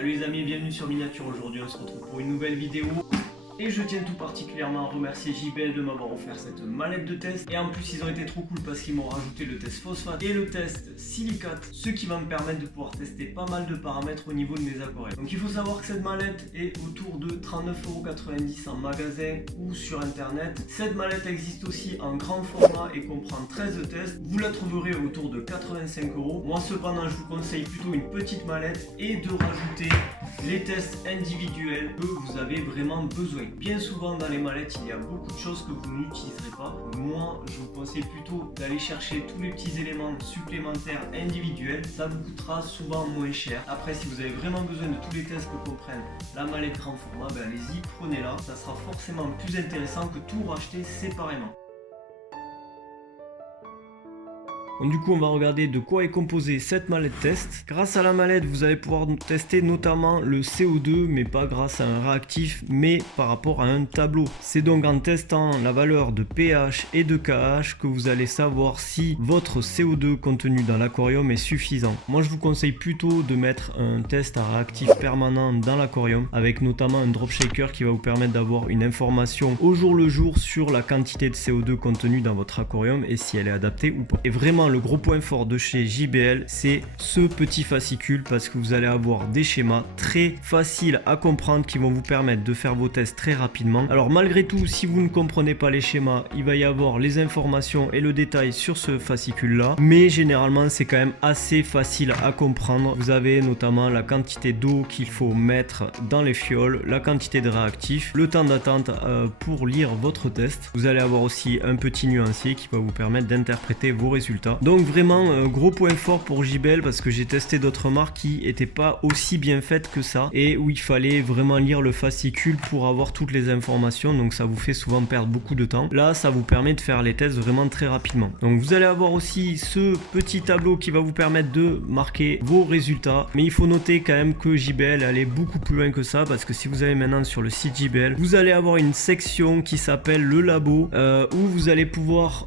Salut les amis, bienvenue sur Miniature. Aujourd'hui on se retrouve pour une nouvelle vidéo. Et je tiens tout particulièrement à remercier JBL de m'avoir offert cette mallette de test. Et en plus ils ont été trop cool parce qu'ils m'ont rajouté le test phosphate et le test silicate. Ce qui va me permettre de pouvoir tester pas mal de paramètres au niveau de mes aquarelles. Donc il faut savoir que cette mallette est autour de 39,90 € en magasin ou sur internet. Cette mallette existe aussi en grand format et comprend 13 tests. Vous la trouverez autour de 85 €. Moi cependant je vous conseille plutôt une petite mallette et de rajouter les tests individuels que vous avez vraiment besoin. Bien souvent dans les mallettes il y a beaucoup de choses que vous n'utiliserez pas. Moi je vous conseille plutôt d'aller chercher tous les petits éléments supplémentaires individuels. Ça vous coûtera souvent moins cher. Après si vous avez vraiment besoin de tous les tests que comprennent la mallette grand format, allez-y, prenez-la. Ça sera forcément plus intéressant que tout racheter séparément. Donc du coup on va regarder de quoi est composée cette mallette test. Grâce à la mallette vous allez pouvoir tester notamment le CO2, mais pas grâce à un réactif mais par rapport à un tableau. C'est donc en testant la valeur de pH et de KH que vous allez savoir si votre CO2 contenu dans l'aquarium est suffisant. Moi je vous conseille plutôt de mettre un test à réactif permanent dans l'aquarium avec notamment un drop shaker qui va vous permettre d'avoir une information au jour le jour sur la quantité de CO2 contenue dans votre aquarium et si elle est adaptée ou pas. Et vraiment le gros point fort de chez JBL, c'est ce petit fascicule parce que vous allez avoir des schémas très faciles à comprendre qui vont vous permettre de faire vos tests très rapidement. Alors malgré tout, si vous ne comprenez pas les schémas, il va y avoir les informations et le détail sur ce fascicule là, mais généralement c'est quand même assez facile à comprendre. Vous avez notamment la quantité d'eau qu'il faut mettre dans les fioles, la quantité de réactifs, le temps d'attente pour lire votre test. Vous allez avoir aussi un petit nuancier qui va vous permettre d'interpréter vos résultats. Donc vraiment gros point fort pour JBL parce que j'ai testé d'autres marques qui n'étaient pas aussi bien faites que ça et où il fallait vraiment lire le fascicule pour avoir toutes les informations, donc ça vous fait souvent perdre beaucoup de temps. Là ça vous permet de faire les tests vraiment très rapidement. Donc vous allez avoir aussi ce petit tableau qui va vous permettre de marquer vos résultats, mais il faut noter quand même que JBL allait beaucoup plus loin que ça parce que si vous allez maintenant sur le site JBL, vous allez avoir une section qui s'appelle le labo où vous allez pouvoir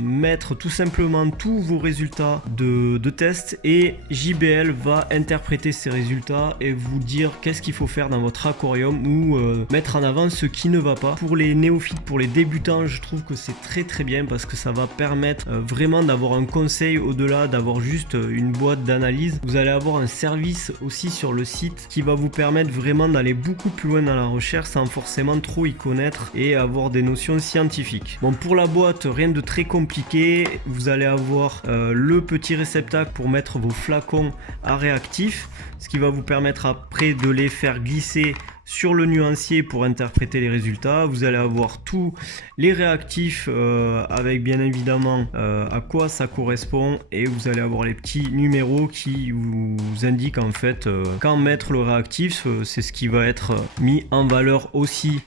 mettre tout simplement tous vos résultats de test et JBL va interpréter ces résultats et vous dire qu'est-ce qu'il faut faire dans votre aquarium ou mettre en avant ce qui ne va pas. Pour les néophytes, pour les débutants, je trouve que c'est très bien parce que ça va permettre vraiment d'avoir un conseil au-delà d'avoir juste une boîte d'analyse. Vous allez avoir un service aussi sur le site qui va vous permettre vraiment d'aller beaucoup plus loin dans la recherche sans forcément trop y connaître et avoir des notions scientifiques. Bon, pour la boîte, rien de très compliqué. Vous allez avoir le petit réceptacle pour mettre vos flacons à réactif, ce qui va vous permettre après de les faire glisser sur le nuancier pour interpréter les résultats. Vous allez avoir tous les réactifs avec bien évidemment à quoi ça correspond et vous allez avoir les petits numéros qui vous indiquent en fait quand mettre le réactif. C'est ce qui va être mis en valeur aussi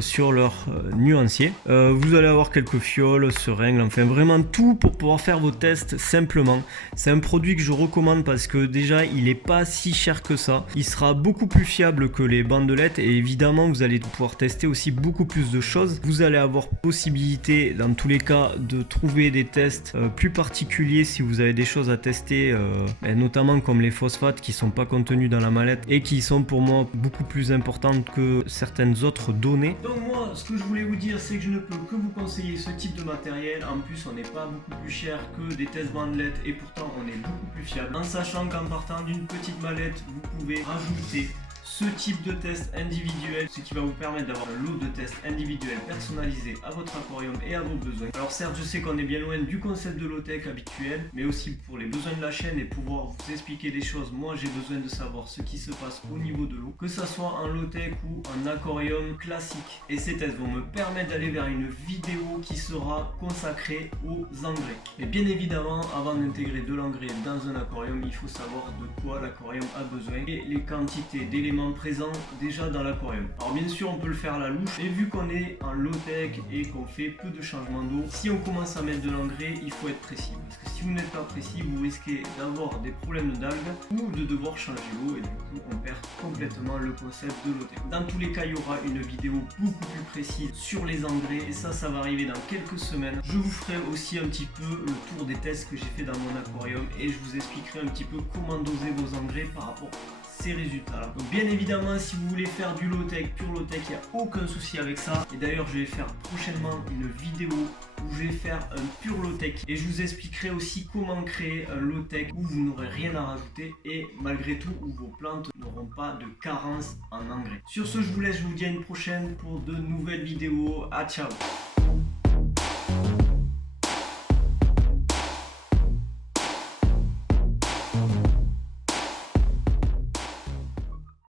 sur leur nuancier. Vous allez avoir quelques fioles, seringues, enfin vraiment tout pour pouvoir faire vos tests simplement. C'est un produit que je recommande parce que déjà il n'est pas si cher que ça. Il sera beaucoup plus fiable que les bandelettes et évidemment vous allez pouvoir tester aussi beaucoup plus de choses. Vous allez avoir possibilité dans tous les cas de trouver des tests plus particuliers si vous avez des choses à tester, notamment comme les phosphates qui sont pas contenus dans la mallette et qui sont pour moi beaucoup plus importantes que certaines autres données. Donc moi ce que je voulais vous dire c'est que je ne peux que vous conseiller ce type de matériel. En plus on n'est pas beaucoup plus cher que des tests bandelettes et pourtant on est beaucoup plus fiable, en sachant qu'en partant d'une petite mallette vous pouvez rajouter ce type de test individuel, ce qui va vous permettre d'avoir un lot de tests individuels personnalisés à votre aquarium et à vos besoins. Alors certes je sais qu'on est bien loin du concept de low-tech habituel, mais aussi pour les besoins de la chaîne et pouvoir vous expliquer des choses, moi j'ai besoin de savoir ce qui se passe au niveau de l'eau, que ça soit en low-tech ou en aquarium classique. Et ces tests vont me permettre d'aller vers une vidéo qui sera consacrée aux engrais. Mais bien évidemment, avant d'intégrer de l'engrais dans un aquarium, il faut savoir de quoi l'aquarium a besoin et les quantités d'éléments présents déjà dans l'aquarium. Alors bien sûr on peut le faire à la louche, mais vu qu'on est en low tech et qu'on fait peu de changements d'eau, si on commence à mettre de l'engrais, il faut être précis parce que si vous n'êtes pas précis, vous risquez d'avoir des problèmes d'algues ou de devoir changer l'eau et du coup on perd complètement le concept de low tech. Dans tous les cas il y aura une vidéo beaucoup plus précise sur les engrais et ça va arriver dans quelques semaines. Je vous ferai aussi un petit peu le tour des tests que j'ai fait dans mon aquarium et je vous expliquerai un petit peu comment doser vos engrais par rapport à ces résultats-là. Donc bien évidemment, si vous voulez faire du low-tech, pur low-tech, il n'y a aucun souci avec ça. Et d'ailleurs, je vais faire prochainement une vidéo où je vais faire un pur low-tech et je vous expliquerai aussi comment créer un low-tech où vous n'aurez rien à rajouter et malgré tout où vos plantes n'auront pas de carence en engrais. Sur ce, je vous laisse, je vous dis à une prochaine pour de nouvelles vidéos. À ciao.